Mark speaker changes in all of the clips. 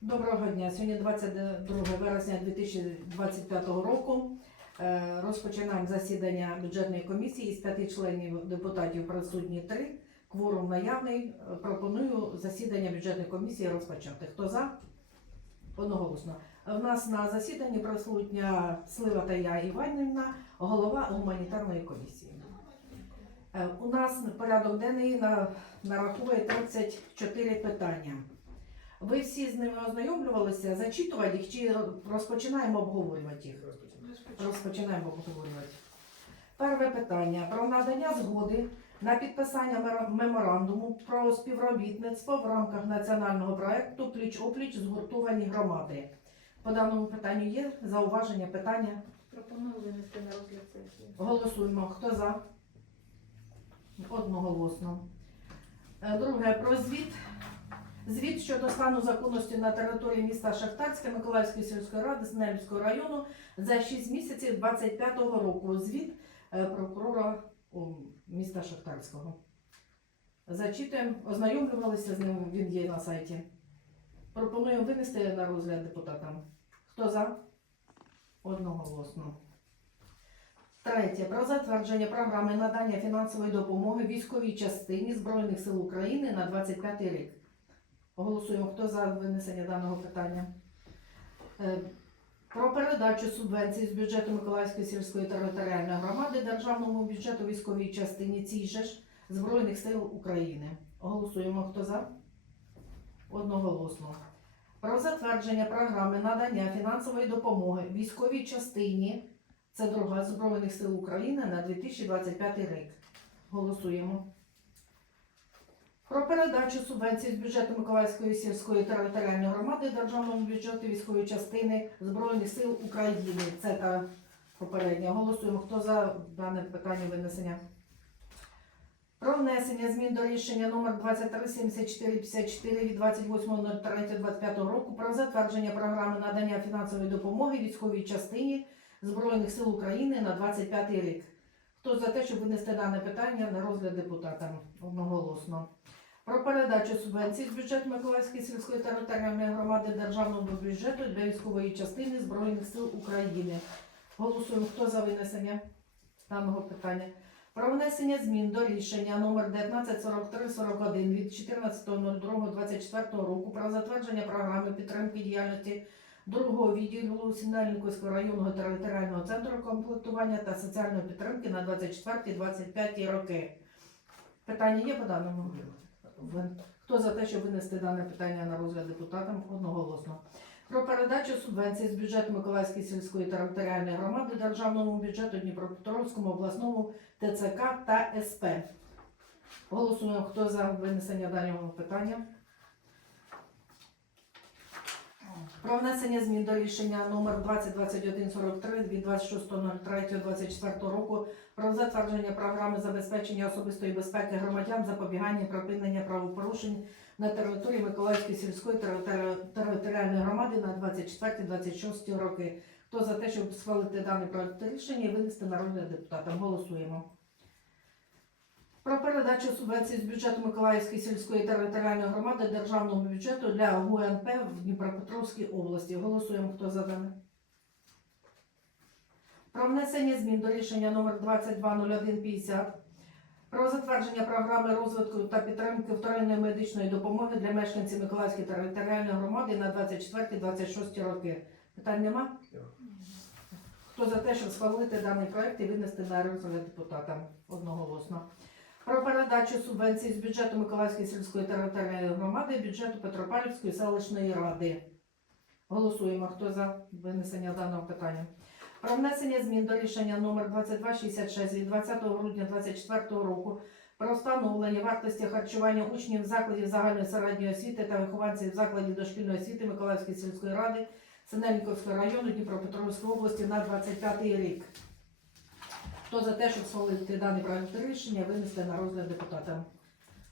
Speaker 1: Доброго дня. Сьогодні 22 вересня 2025 року. Е, Розпочинаємо засідання бюджетної комісії. Із п'яти членів депутатів присутні три. Кворум наявний. Е, Пропоную засідання бюджетної комісії розпочати. Хто за? Одноголосно. У нас на засіданні присутня Слива Тая Іванівна, голова гуманітарної комісії. Е, У нас порядок денний на- нараховує 34 питання. Ви всі з ними ознайомлювалися, зачитувати їх чи розпочинаємо обговорювати їх? Розпочинаємо обговорювати. Перше питання про надання згоди на підписання меморандуму про співробітництво в рамках національного проекту Пліч опліч згуртовані громади. По даному питанню є зауваження, питання.
Speaker 2: Пропоную винести на розгляд сесії.
Speaker 1: Голосуємо. Хто за? Одноголосно. Е, Друге про звіт. Звіт щодо стану законності на території міста Шахтарське Миколаївської сільської ради Снельського району за 6 місяців 25-го року. Звіт е, прокурора міста Шахтарського. Зачитуємо, ознайомлювалися з ним, він є на сайті. Пропоную винести на розгляд депутатам. Хто за? Одноголосно. Третє. Про затвердження програми надання фінансової допомоги військовій частині Збройних сил України на 25 рік. Голосуємо. Хто за винесення даного питання? Е, Про передачу субвенцій з бюджету Миколаївської сільської територіальної громади державному бюджету військовій частині цій же Збройних сил України. Голосуємо. Хто за? Одноголосно. Про затвердження програми надання фінансової допомоги військовій частині це друга Збройних сил України на 2025 рік. Голосуємо. Про передачу субвенцій з бюджету Миколаївської сільської територіальної громади державному бюджету військової частини Збройних сил України. Це та попередня. Голосуємо. Хто за дане питання винесення? Про внесення змін до рішення номер 237454 від 28.03.25 року про затвердження програми надання фінансової допомоги військовій частині Збройних сил України на 25 рік. Хто за те, щоб винести дане питання на розгляд депутатам одноголосно? Про передачу субвенцій з бюджету Миколаївської сільської територіальної громади державного бюджету для військової частини Збройних сил України. Голосуємо. Хто за винесення даного питання? Про внесення змін до рішення номер 1943-41 від 14.02.24 року про затвердження програми підтримки діяльності другого відділу Сінельниковського районного територіального центру комплектування та соціальної підтримки на 24-25 роки. Питання є по даному? Хто за те, щоб винести дане питання на розгляд депутатам одноголосно? Про передачу субвенцій з бюджету Миколаївської сільської територіальної громади державному бюджету Дніпропетровському обласному ТЦК та СП. Голосуємо, хто за винесення даного питання. Про внесення змін до рішення номер 202143 від 26.03.24 року про затвердження програми забезпечення особистої безпеки громадян запобігання припинення правопорушень на території Миколаївської сільської територіальної громади на 24-26 роки. Хто за те, щоб схвалити даний проект рішення і винести на розгляд депутатам? Голосуємо. Про передачу субвенцій з бюджету Миколаївської сільської територіальної громади державному бюджету для ГУНП в Дніпропетровській області. Голосуємо, хто за дане. Про внесення змін до рішення номер 220150 про затвердження програми розвитку та підтримки вторинної медичної допомоги для мешканців Миколаївської територіальної громади на 24-26 роки. Питань нема? Хто за те, щоб схвалити даний проект і винести на розгляд депутатам одноголосно? Про передачу субвенцій з бюджету Миколаївської сільської територіальної громади бюджету Петропавлівської селищної ради. Голосуємо. Хто за винесення даного питання? Про внесення змін до рішення номер 2266 від 20 грудня 2024 року про встановлення вартості харчування учнів закладів загальної середньої освіти та вихованців закладів дошкільної освіти Миколаївської сільської ради Синельниковського району Дніпропетровської області на 25 рік. Хто за те, щоб схвалити даний проект рішення, винести на розгляд депутатам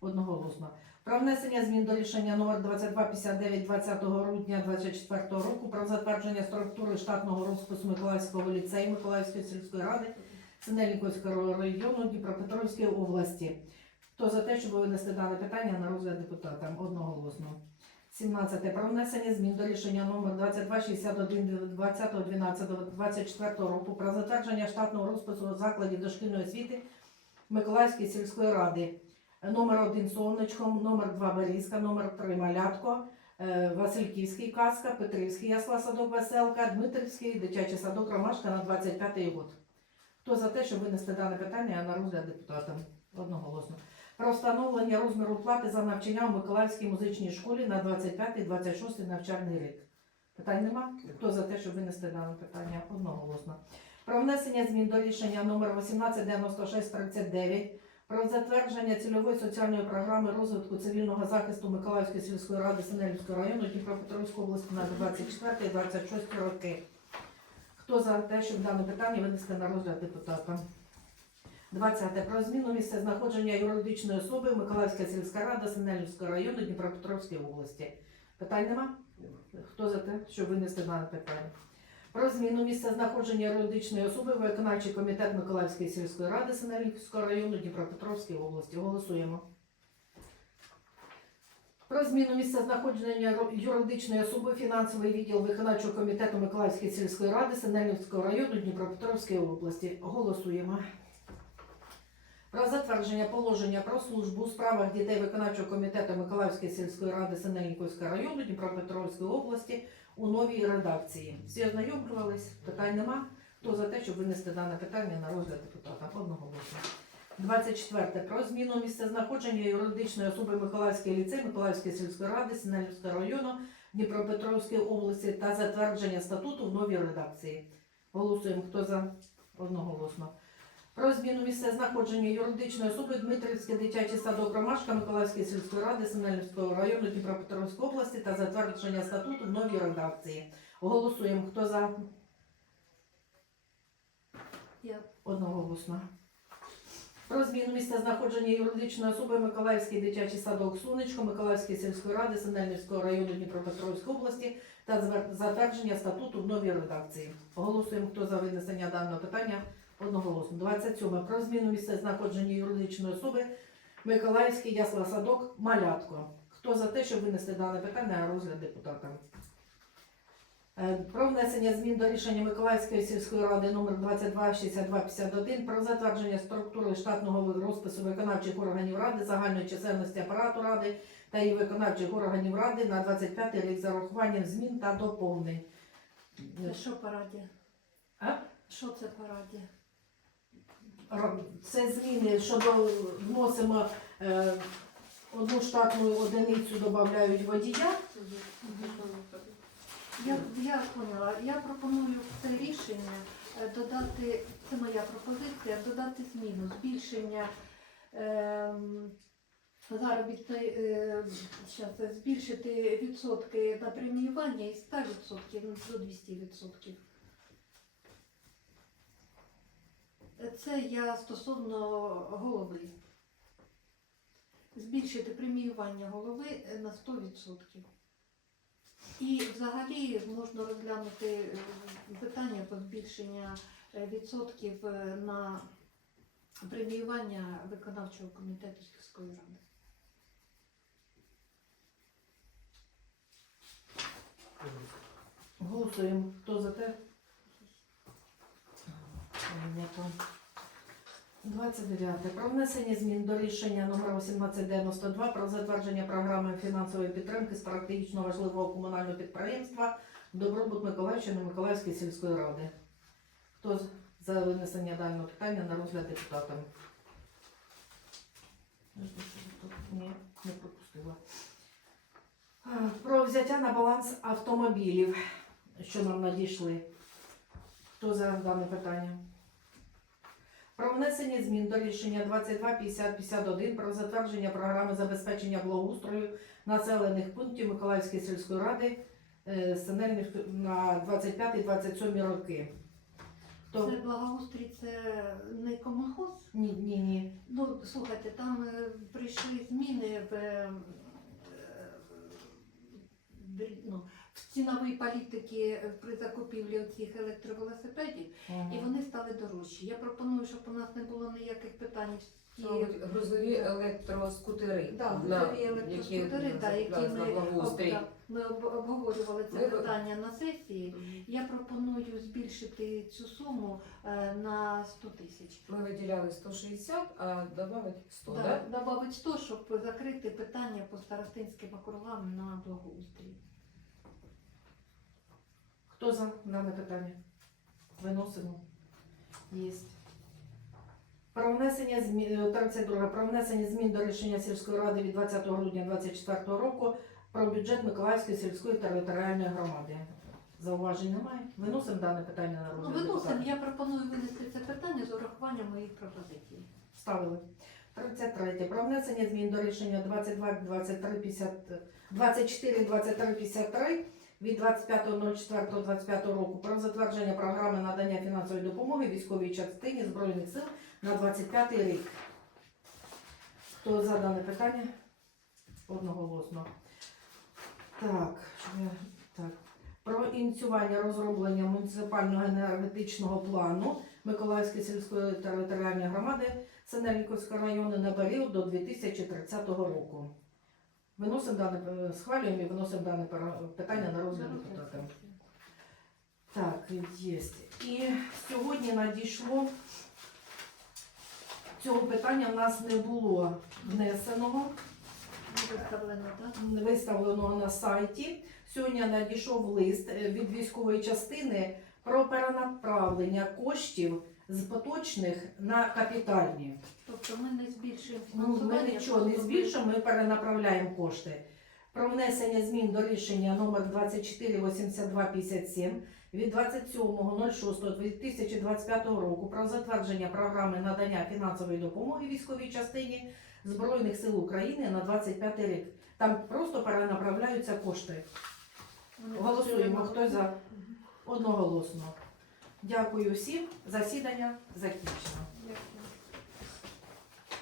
Speaker 1: одноголосно. Про внесення змін до рішення номер 2259 20 грудня 2024 року про затвердження структури штатного розпису Миколаївського ліцею Миколаївської сільської ради Синельниковського району Дніпропетровської області. Хто за те, щоб винести дане питання на розгляд депутатам одноголосно? 17. Про внесення змін до рішення номер 2261 20.12.24 року про затвердження штатного розпису закладів дошкільної освіти Миколаївської сільської ради. Номер 1 Сонечком, номер 2 Берізка, номер 3 Малятко, е, Васильківський Казка, Петрівський Ясла Садок Веселка, Дмитрівський дитячий садок Ромашка на 25-й год. Хто за те, щоб винести дане питання на розгляд депутатам? Одноголосно. Про встановлення розміру плати за навчання в Миколаївській музичній школі на 25-26 навчальний рік. Питань нема? Хто за те, щоб винести дане питання? Одноголосно. Про внесення змін до рішення номер 189639 про затвердження цільової соціальної програми розвитку цивільного захисту Миколаївської сільської ради Синельського району Дніпропетровської області на 24-26 роки. Хто за те, щоб дане питання винести на розгляд депутата? 20. Про зміну місця знаходження юридичної особи Миколаївська сільська рада Синельського району Дніпропетровської області. Питань нема? Хто за те, щоб винести дане питання? Про зміну місця знаходження юридичної особи виконавчий комітет Миколаївської сільської ради Синельського району Дніпропетровської області. Голосуємо. Про зміну місця знаходження юридичної особи фінансовий відділ виконавчого комітету Миколаївської сільської ради Синельського району Дніпропетровської області. Голосуємо. Про затвердження положення про службу у справах дітей виконавчого комітету Миколаївської сільської ради Синельниківського району Дніпропетровської області у новій редакції. Всі ознайомлювались, питань нема. Хто за те, щоб винести дане питання на розгляд депутата? Одноголосно. 24. Про зміну місця знаходження юридичної особи Миколаївський ліцей Миколаївської сільської ради Синельського району Дніпропетровської області та затвердження статуту в новій редакції. Голосуємо, хто за одноголосно. Про зміну місця знаходження юридичної особи Дмитрівський дитячий садок Ромашка Миколаївської сільської ради Синельського району Дніпропетровської області та затвердження статуту в новій редакції. Голосуємо, хто за
Speaker 2: Я.
Speaker 1: одноголосно. Про зміну місця знаходження юридичної особи Миколаївський дитячий садок Сонечко Миколаївської сільської ради Синельницького району Дніпропетровської області та затвердження статуту в новій редакції. Голосуємо, хто за винесення даного питання одноголосно. 27. Про зміну місця знаходження юридичної особи Миколаївський ясла садок Малятко. Хто за те, щоб винести дане питання на розгляд депутата? Е, Про внесення змін до рішення Миколаївської сільської ради номер 226251 про затвердження структури штатного розпису виконавчих органів ради, загальної чисельності апарату ради та її виконавчих органів ради на 25 рік за урахуванням змін та доповнень.
Speaker 2: Це що параді?
Speaker 1: А?
Speaker 2: Що це параді?
Speaker 1: Ро- Це зміни щодо вносимо е, одну штатну одиницю, додають водія.
Speaker 2: Я, я поняла. Я пропоную це рішення е, додати, це моя пропозиція, додати зміну, збільшення ем, заробітної, е, щас, е, збільшити відсотки на преміювання із 100% до 200%. Е, Це я стосовно голови. Збільшити преміювання голови на 100%. І взагалі можна розглянути е, питання про збільшення е, відсотків е, на преміювання виконавчого комітету сільської ради.
Speaker 1: Голосуємо. Хто за те? Прийнято. 29. Про внесення змін до рішення номер 1892 про затвердження програми фінансової підтримки практично важливого комунального підприємства Добробут Миколаївщини Миколаївської сільської ради. Хто за винесення даного питання на розгляд депутатам? Ні, не пропустила. Про взяття на баланс автомобілів, що нам надійшли. Хто за дане питання? Про внесення змін до рішення 225051 про затвердження програми забезпечення благоустрою населених пунктів Миколаївської сільської ради е, Синельних на 25-27 роки. То
Speaker 2: Це благоустрій, це не комунхоз.
Speaker 1: ні, ні, ні.
Speaker 2: Ну, слухайте, там е, прийшли зміни в, е, в, ну, в ціновій політики е, при закупівлі цих електровелосипедів. І вони стали дорожчі. Я пропоную, щоб у нас не було ніяких питань ті
Speaker 3: Мабуть, грузові електроскутери.
Speaker 2: Да,
Speaker 3: на-
Speaker 2: грузові електроскутери,
Speaker 3: які,
Speaker 2: да, які
Speaker 3: на
Speaker 2: ми об- Ми обговорювали це
Speaker 3: Ми-
Speaker 2: питання на сесії. Я пропоную збільшити цю суму е, на 100 тисяч.
Speaker 3: Ми виділяли 160, а додати 100,
Speaker 2: Да,
Speaker 3: да?
Speaker 2: Добавить 100, щоб закрити питання по старостинським округам на благоустрій.
Speaker 1: Хто за дане питання? Виносимо. Єсть. Про внесення змін 32. Про внесення змін до рішення сільської ради від 20 грудня 2024 року про бюджет Миколаївської сільської територіальної громади. Зауважень немає. Виносимо дане питання на
Speaker 2: Ну, виносимо, я пропоную винести це питання з урахуванням моїх пропозицій.
Speaker 1: Ставили. 33. Про внесення змін до рішення 22 23 50 24 23 53 від 25.04.25 року про затвердження програми надання фінансової допомоги військовій частині Збройних сил на 25 рік. Хто за дане питання? Одноголосно. Так, так. Про ініціювання розроблення муніципального енергетичного плану Миколаївської сільської територіальної громади Синельниковського району на період до 2030 року. Виносимо дане, е, схвалюємо і виносимо дане питання на розгляд депутатів. Так, є. І сьогодні надійшло цього питання в нас не було внесеного,
Speaker 2: Виставлено,
Speaker 1: виставленого на сайті. Сьогодні надійшов лист е, від військової частини про перенаправлення коштів з поточних на капітальні.
Speaker 2: Тобто ми не збільшуємо
Speaker 1: Ну, ми нічого не збільшимо, ми перенаправляємо кошти. Про внесення змін до рішення номер 248257 від 27.06.2025 року про затвердження програми надання фінансової допомоги військовій частині Збройних сил України на 25 рік. Там просто перенаправляються кошти. Голосуємо. Хто за? Одноголосно. Дякую всім. Засідання закінчено.